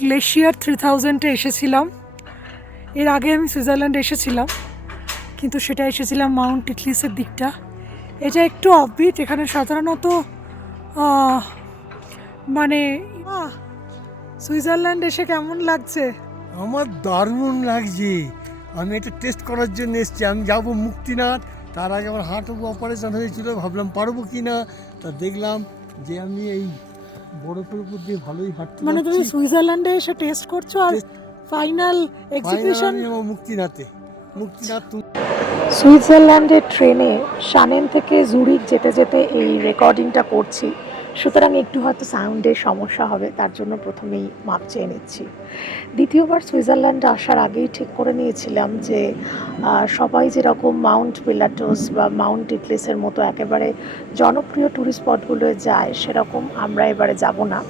Glacier three থাউজেন্ডে এসেছিলাম। এর আগে আমি সুইজারল্যান্ড এসেছিলাম, কিন্তু সেটা এসেছিলাম মাউন্ট টিটলিসের দিকটা। এটা একটু অফবিট এখানে সাধারণত মানে সুইজারল্যান্ড এসে কেমন লাগছে? আমার দারুণ লাগছে। আমি এটা টেস্ট করার জন্য এসেছি। আমি যাব মুক্তিনাথ, তার আগে আমার হার্ট অপারেশন হয়েছিল, ভাবলাম পারব কি না তা দেখলাম যে আমি এই বরফের উপর দিয়ে ভালোই হাঁটতে মানে তুমি সুইজারল্যান্ডে এসে টেস্ট করছ আর ফাইনাল এক্সিকিউশন মুক্তিনাথে। মুক্তিনাথ সুইজারল্যান্ডের ট্রেনে সানেন থেকে জুরিক যেতে যেতে এই রেকর্ডিংটা করছি। সুতরাং একটু হয়তো সাউন্ডের সমস্যা হবে, তার জন্য প্রথমেই মাপ চেয়ে নিচ্ছি। দ্বিতীয়বার সুইজারল্যান্ডে আসার আগেই ঠিক করে নিয়েছিলাম যে সবাই যেরকম মাউন্ট পিলাটোস বা মাউন্ট ইটলিসের মতো একেবারে জনপ্রিয় ট্যুরিস্ট স্পটগুলোয় যায়, সেরকম আমরা এবারে যাব না।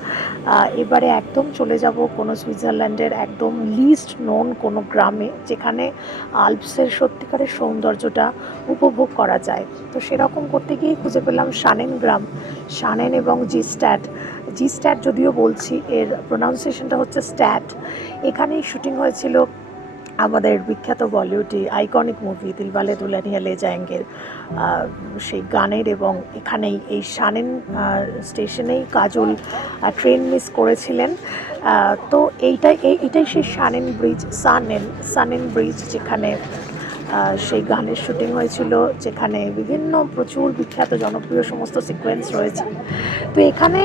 এবারে একদম চলে যাব কোনো সুইজারল্যান্ডের একদম লিস্ট নোন কোনো গ্রামে, যেখানে আলপসের সত্যিকারের সৌন্দর্যটা উপভোগ করা যায়। তো সেরকম করতে গিয়েই খুঁজে পেলাম সানেন গ্রাম। শানেন এবং জি স্ট্যাট জি স্ট্যাট যদিও বলছি এর প্রোনাউন্সিয়েশনটা হচ্ছে স্ট্যাট এখানেই শুটিং হয়েছিল আমাদের বিখ্যাত বলিউডে আইকনিক মুভি দিলওয়ালে দুলানিয়া লে যায়েঙ্গের আহ, সেই গানের এবং এখানেই এই আহ, স্টেশনেই কাজল ট্রেন মিস করেছিলেন। তো এইটাই এই- এটাই সেই শানেন ব্রিজ সানেন সানেন ব্রিজ যেখানে সেই গানের শুটিং হয়েছিল, যেখানে বিভিন্ন প্রচুর বিখ্যাত, জনপ্রিয় সমস্ত সিকোয়েন্স রয়েছে। তো এখানে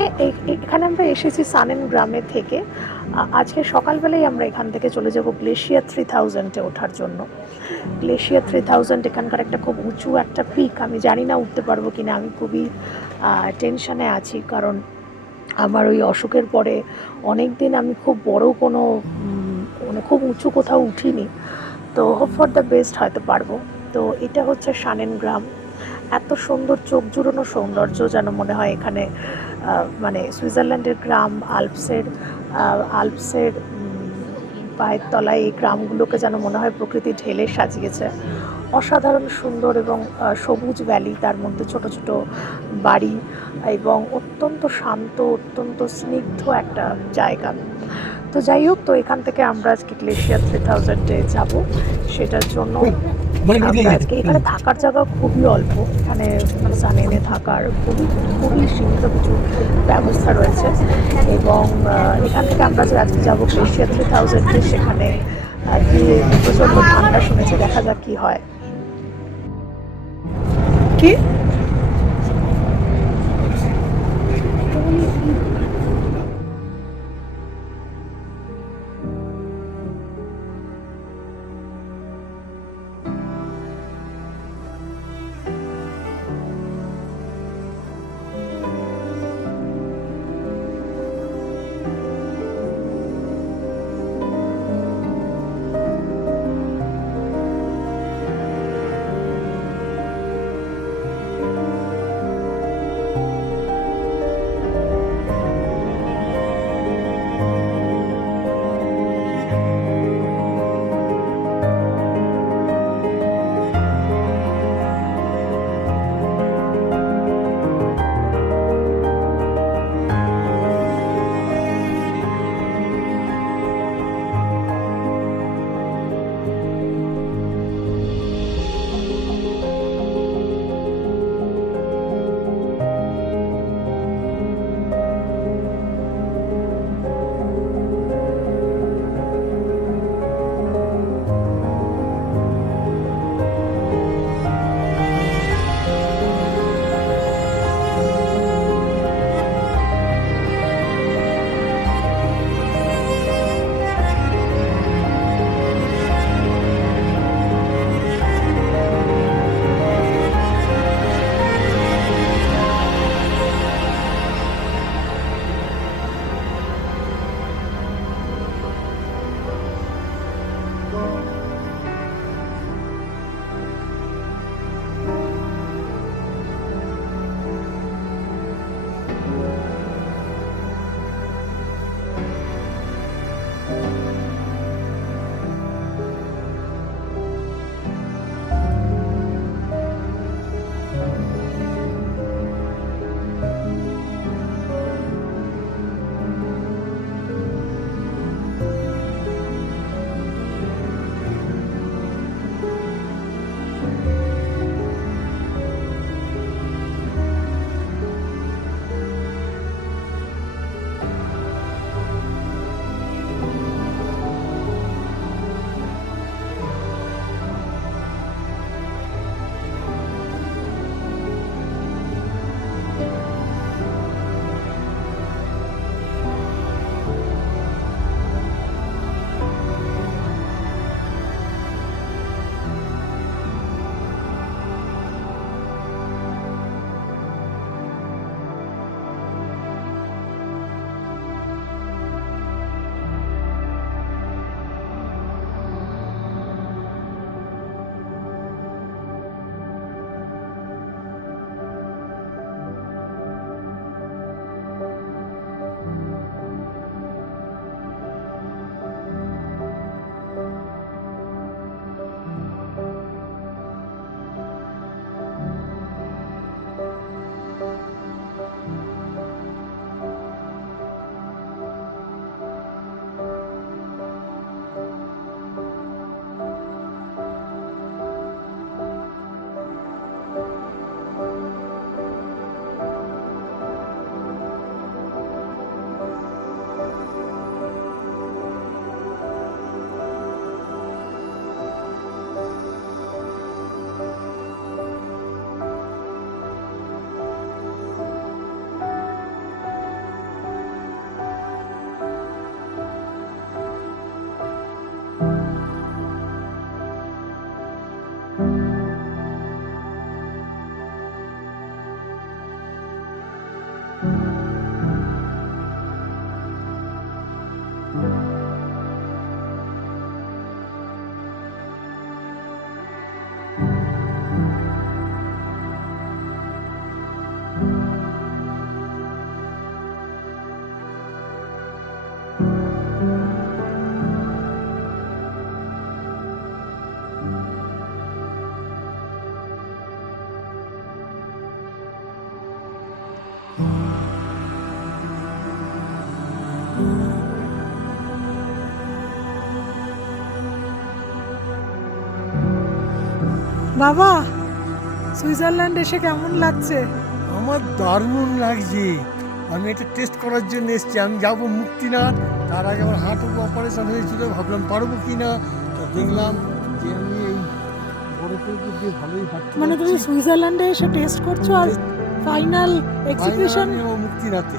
এখানে আমরা এসেছি সানেন গ্রামে থেকে। আজকে সকালবেলায় আমরা এখান থেকে চলে যাব গ্লেশিয়ার থ্রি থাউজেন্ডে ওঠার জন্য। গ্লেশিয়ার থ্রি থাউজেন্ড এখানকার একটা খুব উঁচু একটা পিক আমি জানি না উঠতে পারব কিনা, আমি খুবই টেনশানে আছি, কারণ আমার ওই অসুখের পরে অনেক দিন আমি খুব বড় কোনো মানে খুব উঁচু কোথাও উঠিনি। তো হোপ ফর দ্য বেস্ট হয়তো পারব। তো এটা হচ্ছে সানেন গ্রাম। এত সুন্দর চোখ জুড়োনো সৌন্দর্য যেন মনে হয় এখানে মানে সুইজারল্যান্ডের গ্রাম, আলপসের আলপসের পায়ের তলায় এই গ্রামগুলোকে যেন মনে হয় প্রকৃতি ঢেলে সাজিয়েছে। অসাধারণ সুন্দর এবং সবুজ ভ্যালি, তার মধ্যে ছোট ছোট বাড়ি এবং অত্যন্ত শান্ত, অত্যন্ত স্নিগ্ধ একটা জায়গা। তো যাই হোক তো এখান থেকে আমরা আজকে গ্লেশিয়ার থ্রি থাউজেন্ডে যাব। সেটার জন্য মানে আজকে এখানে থাকার জায়গা খুবই অল্প। এখানে সানেনে থাকার খুবই খুবই সীমিত কিছু ব্যবস্থা রয়েছে। এবং এখান থেকে আমরা যে আজকে যাব গ্লেশিয়ার থ্রি থাউজেন্ডে সেখানে গিয়ে প্রচণ্ড ঠান্ডা শুনেছে। দেখা যাক কি হয়। কি? বাবা সুইজারল্যান্ড এসে কেমন লাগছে? আমার দারুণ লাগছে। আমি এটা টেস্ট করার জন্য এসেছি। আমি যাব মুক্তিনাথ। তার আগে আমার হাঁটু অপারেশন হয়েছিল। ভাবলাম পারব কি না তো দেখলাম যে আমি এই মানে তুমি সুইজারল্যান্ডে এসে টেস্ট করছ আর ফাইনাল এক্সিবিশন মুক্তিনাথে।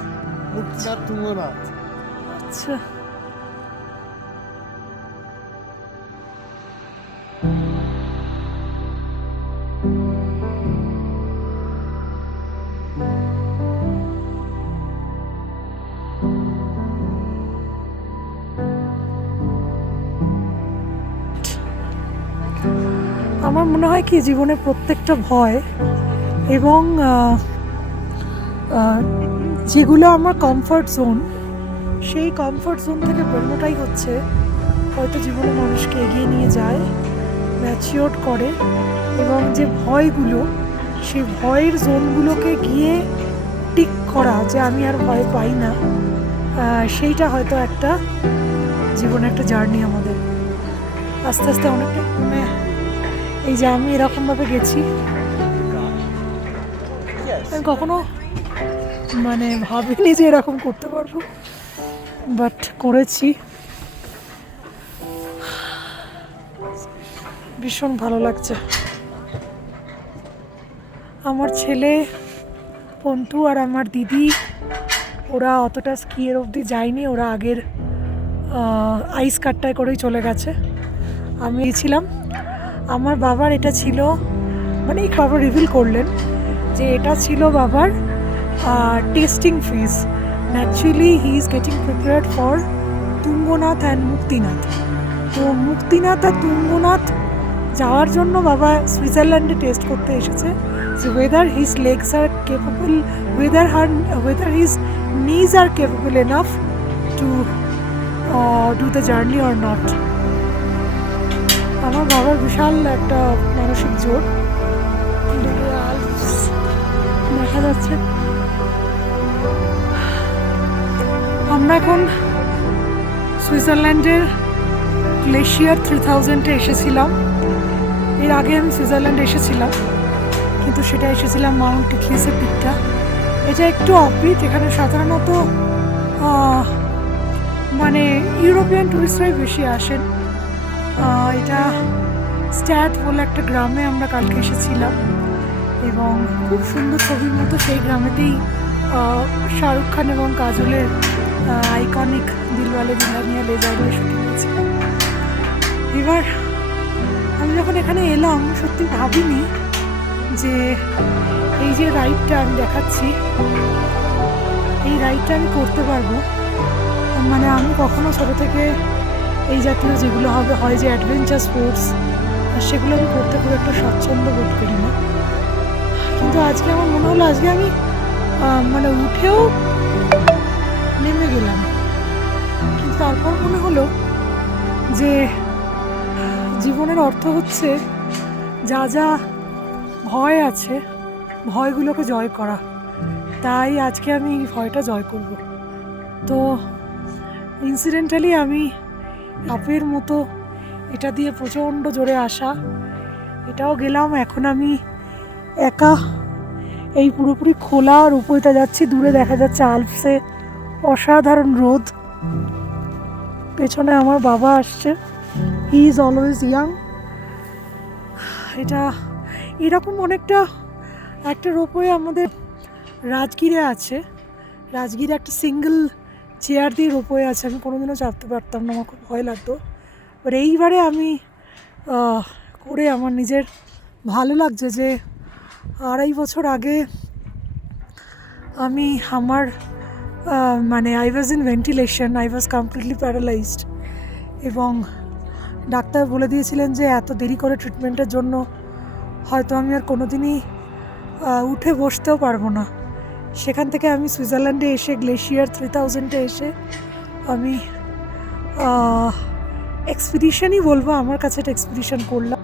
মুক্তিনাথ তুঙ্গনাথ। আচ্ছা। আমার মনে হয় কি, জীবনে প্রত্যেকটা ভয় এবং যেগুলো আমার কমফর্ট জোন সেই কমফর্ট জোন থেকে বেরোনোটাই হচ্ছে হয়তো জীবনে মানুষকে এগিয়ে নিয়ে যায় ম্যাচিওর করে এবং যে ভয়গুলো, সেই ভয়ের জোনগুলোকে গিয়ে টিক করা যে আমি আর ভয় পাই না সেইটা হয়তো একটা জীবনে একটা জার্নি আমাদের। আস্তে আস্তে অনেকটা এই যে আমি এরকমভাবে গেছি। আমি কখনো মানে ভাবিনি যে এরকম করতে পারব বাট করেছি। ভীষণ ভালো লাগছে। আমার ছেলে পন্টু আর আমার দিদি ওরা অতটা স্কিয়ের অবধি যায়নি ওরা আগের আইস কাটটায় করেই চলে গেছে। আমি ছিলাম আমার বাবার এটা ছিল মানে এই বাবা রিভিল করলেন যে এটা ছিল বাবার testing fees actually he is getting prepared for Tungnath and Muktinath. তো মুক্তিনাথ আর তুঙ্গনাথ যাওয়ার জন্য বাবা সুইজারল্যান্ডে টেস্ট করতে এসেছে, যে whether his legs are capable whether her whether his knees are capable enough to do the journey or not আমার বাবার বিশাল একটা মানসিক জোর। দেখা যাচ্ছে। আমরা এখন সুইজারল্যান্ডের গ্লেশিয়ার থ্রি থাউজেন্ডে এসেছিলাম। এর আগে আমি সুইজারল্যান্ডে এসেছিলাম, কিন্তু সেটা এসেছিলাম মাউন্ট টিকলিসের দিকটা। এটা একটু অফবিট এখানে সাধারণত মানে ইউরোপিয়ান টুরিস্টরাই বেশি আসেন। এটা স্ট্যাট বলে একটা গ্রামে আমরা কালকে এসেছিলাম এবং খুব সুন্দর ছবির মতো সেই গ্রামেতেই শাহরুখ খান এবং কাজলের আইকনিক দিলওয়ালে দুলহানিয়া লে যাওয়ার শুটিং হয়েছিল। এবার আমি যখন এখানে এলাম, সত্যি ভাবিনি যে এই যে রাইডটা আমি দেখাচ্ছি, এই রাইডটা আমি করতে পারব। মানে আমি কখনো ছোটো থেকে এই জাতীয় যেগুলো হবে হয় যে অ্যাডভেঞ্চার স্পোর্টস আর সেগুলো আমি করতে খুব একটা স্বচ্ছন্দ বোধ করি না। কিন্তু আজকে আমার মনে হলো, আজকে আমি মানে উঠেও নেমে গেলাম। কিন্তু তারপর মনে হলো যে, জীবনের অর্থ হচ্ছে যা যা ভয় আছে, ভয়গুলোকে জয় করা। তাই আজকে আমি ভয়টা জয় করব। তো ইনসিডেন্টালি আমি আপের মতো। এটা দিয়ে প্রচণ্ড জোরে আসা। এটাও গেলাম, এখন আমি একা। এই পুরোপুরি খোলা আর রূপইটা যাচ্ছি, দূরে দেখা যাচ্ছে আলপসে। অসাধারণ রোদ। পেছনে আমার বাবা আসছে। হি ইজ অলওয়েজ ইয়াং এটা এরকম অনেকটা একটা রোপওয়ে আমাদের রাজগীরে আছে। রাজগীরে একটা সিঙ্গেল চেয়ার দিয়ে রোপওয়ে আছে, আমি কোনোদিনও চাপতে পারতাম না, আমার খুব ভয় লাগতো। বাট এইবারে আমি করে আমার নিজের ভালো লাগছে যে আড়াই বছর আগে আমি আমার মানে I was in ventilation I was completely paralysed এবং ডাক্তার বলে দিয়েছিলেন যে এত দেরি করে ট্রিটমেন্টের জন্য হয়তো আমি আর কোনো দিনই উঠে বসতেও পারব না। সেখান থেকে আমি সুইজারল্যান্ডে এসে, গ্লেশিয়ার থ্রি থাউজেন্ডে এসে আমি এক্সপিডিশনই বলব, আমার কাছে একটা এক্সপিডিশন করলাম।